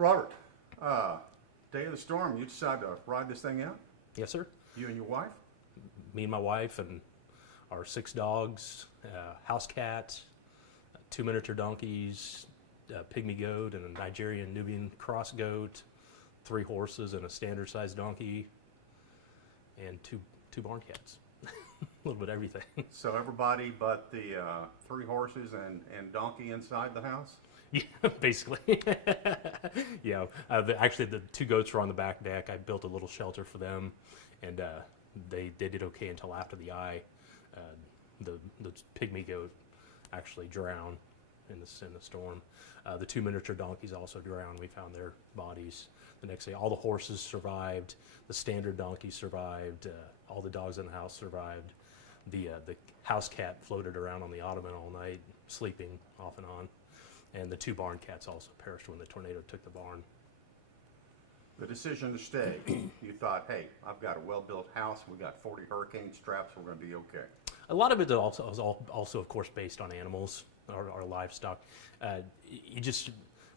Robert, day of the storm, you decide to ride this thing out? Yes, sir. You and your wife? Me and my wife and our 6 dogs, house cat, 2 miniature donkeys, a pygmy goat and a Nigerian Nubian cross goat, 3 horses and a standard sized donkey, and two barn cats. A little bit of everything. So everybody but the 3 horses and donkey inside the house? Yeah, basically. Yeah, actually the 2 goats were on the back deck. I built a little shelter for them, and they did okay until after the eye. The pygmy goat actually drowned in the storm. The 2 miniature donkeys also drowned. We found their bodies the next day. All the horses survived. The standard donkey survived. All the dogs in the house survived. The house cat floated around on the ottoman all night, sleeping off and on. And the 2 barn cats also perished when the tornado took the barn. The decision to stay, you thought, hey, I've got a well-built house, we got 40 hurricane straps, we're going to be okay. A lot of it also of course, based on animals, our livestock. You just,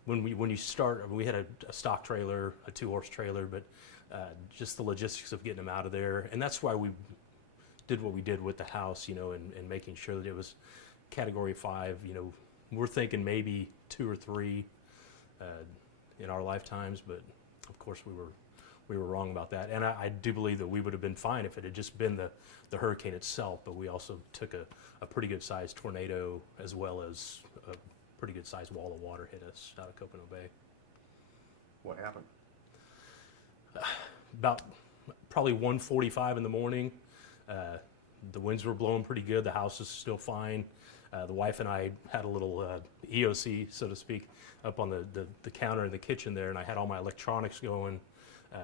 when you start, we had a stock trailer, a 2-horse trailer, but just the logistics of getting them out of there. And that's why we did what we did with the house, and making sure that it was Category 5, We're thinking maybe 2 or 3 in our lifetimes, but of course we were wrong about that. And I do believe that we would have been fine if it had just been the hurricane itself, but we also took a pretty good sized tornado as well as a pretty good sized wall of water hit us out of Copano Bay. What happened? About probably 1:45 in the morning. The winds were blowing pretty good. The house is still fine. The wife and I had a little EOC, so to speak, up on the counter in the kitchen there, and I had all my electronics going.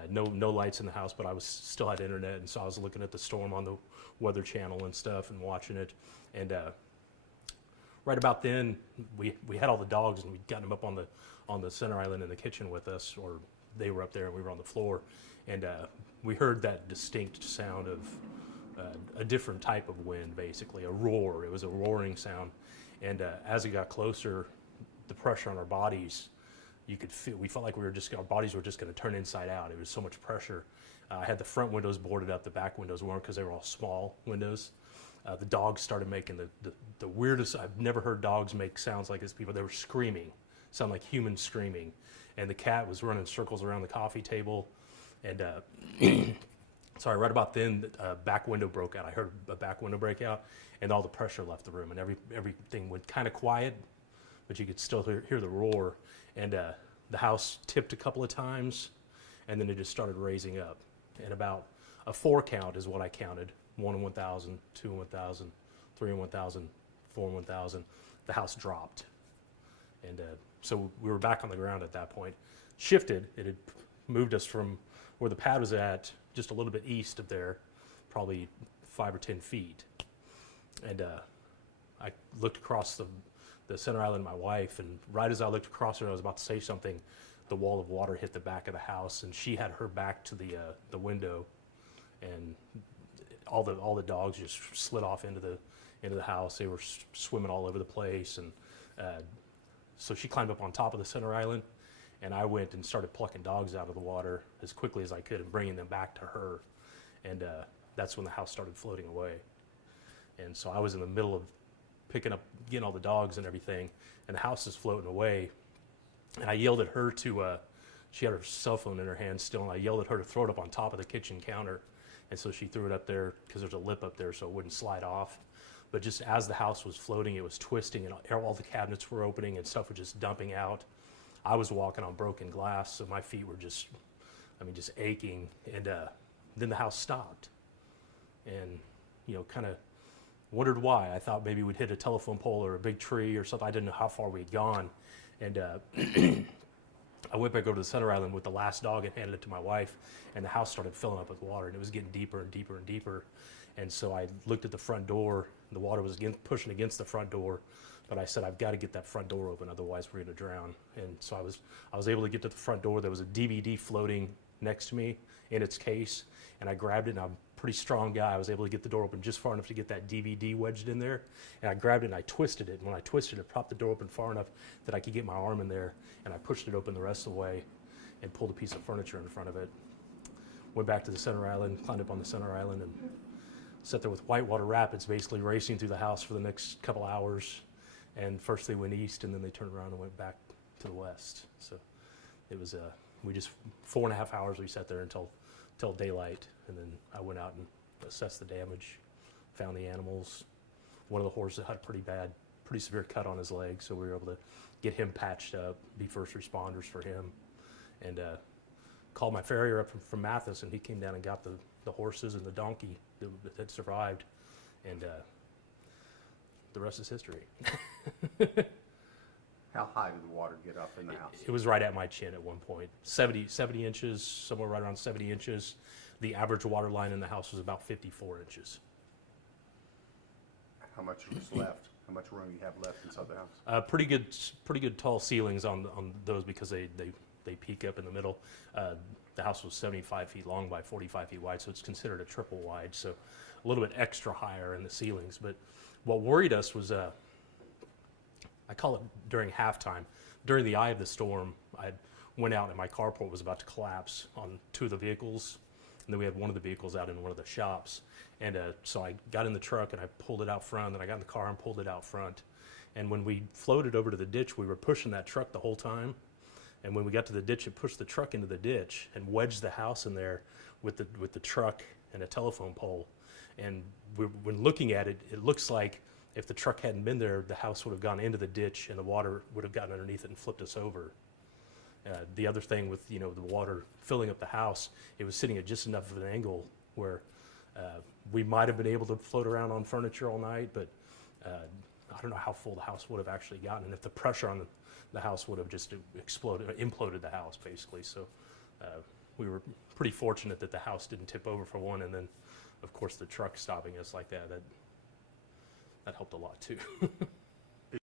No lights in the house, but I still had internet, and so I was looking at the storm on the Weather Channel and stuff and watching it. And right about then, we had all the dogs, and we'd gotten them up on the center island in the kitchen with us, or they were up there and we were on the floor, and we heard that distinct sound of a different type of wind, basically a roar. It was a roaring sound, and as it got closer, the pressure on our bodies, you could feel. We felt like our bodies were just going to turn inside out. It was so much pressure. I had the front windows boarded up, the back windows weren't because they were all small windows. The dogs started making the weirdest. I've never heard dogs make sounds like this. People, they were screaming, sound like humans screaming, and the cat was running circles around the coffee table, and. Sorry, right about then, a back window broke out. I heard a back window break out, and all the pressure left the room, and everything went kind of quiet, but you could still hear the roar. And the house tipped a couple of times, and then it just started raising up. And about a 4 count is what I counted: 1 in 1,000, 2 in 1,000, 3 in 1,000, 4 in 1,000. The house dropped, and so we were back on the ground at that point. Shifted. It had moved us from where the pad was at, just a little bit east of there, probably 5 or 10 feet. And I looked across the center island, my wife, and right as I looked across her, I was about to say something, the wall of water hit the back of the house, and she had her back to the window, and all the dogs just slid off into the house. They were swimming all over the place, and so she climbed up on top of the center island, and I went and started plucking dogs out of the water as quickly as I could and bringing them back to her. And that's when the house started floating away. And so I was in the middle of getting all the dogs and everything, and the house is floating away. And I yelled at her she had her cell phone in her hand still, and I yelled at her to throw it up on top of the kitchen counter. And so she threw it up there because there's a lip up there so it wouldn't slide off. But just as the house was floating, it was twisting, and all the cabinets were opening and stuff was just dumping out. I was walking on broken glass, so my feet were just aching. And then the house stopped, and kind of wondered why. I thought maybe we'd hit a telephone pole or a big tree or something. I didn't know how far we had gone, and I went back over to the center island with the last dog and handed it to my wife, and the house started filling up with water, and it was getting deeper and deeper and deeper. And so I looked at the front door. The water was pushing against the front door. But I said, I've got to get that front door open, otherwise we're going to drown. And so I was able to get to the front door. There was a DVD floating next to me in its case, and I grabbed it and I pretty strong guy. I was able to get the door open just far enough to get that DVD wedged in there. And I grabbed it and I twisted it. And when I twisted it, propped the door open far enough that I could get my arm in there. And I pushed it open the rest of the way and pulled a piece of furniture in front of it. Went back to the center island, climbed up on the center island, and sat there with whitewater rapids basically racing through the house for the next couple hours. And first they went east, and then they turned around and went back to the west. So it was, we just, 4.5 hours we sat there until daylight. And then I went out and assessed the damage, found the animals. One of the horses had a pretty severe cut on his leg, so we were able to get him patched up, be first responders for him, and called my farrier up from Mathis, and he came down and got the horses and the donkey that had survived, and the rest is history. How high did the water get up in the house? It was right at my chin at one point, 70 inches, somewhere right around 70 inches. The average water line in the house was about 54 inches. How much was left? How much room you have left inside the house? Pretty good tall ceilings on those because they peak up in the middle. The house was 75 feet long by 45 feet wide, so it's considered a triple wide, so a little bit extra higher in the ceilings. But what worried us was, I call it during halftime. During the eye of the storm, I went out and my carport was about to collapse on 2 of the vehicles, and then we had one of the vehicles out in one of the shops. And so I got in the truck and I pulled it out front, and I got in the car and pulled it out front. And when we floated over to the ditch, we were pushing that truck the whole time. And when we got to the ditch, it pushed the truck into the ditch and wedged the house in there with the truck and a telephone pole. And when looking at it, it looks like if the truck hadn't been there, the house would have gone into the ditch and the water would have gotten underneath it and flipped us over. The other thing with the water filling up the house, it was sitting at just enough of an angle where we might have been able to float around on furniture all night, but I don't know how full the house would have actually gotten, and if the pressure on the house would have just imploded the house basically. So we were pretty fortunate that the house didn't tip over for one, and then of course the truck stopping us like that helped a lot too.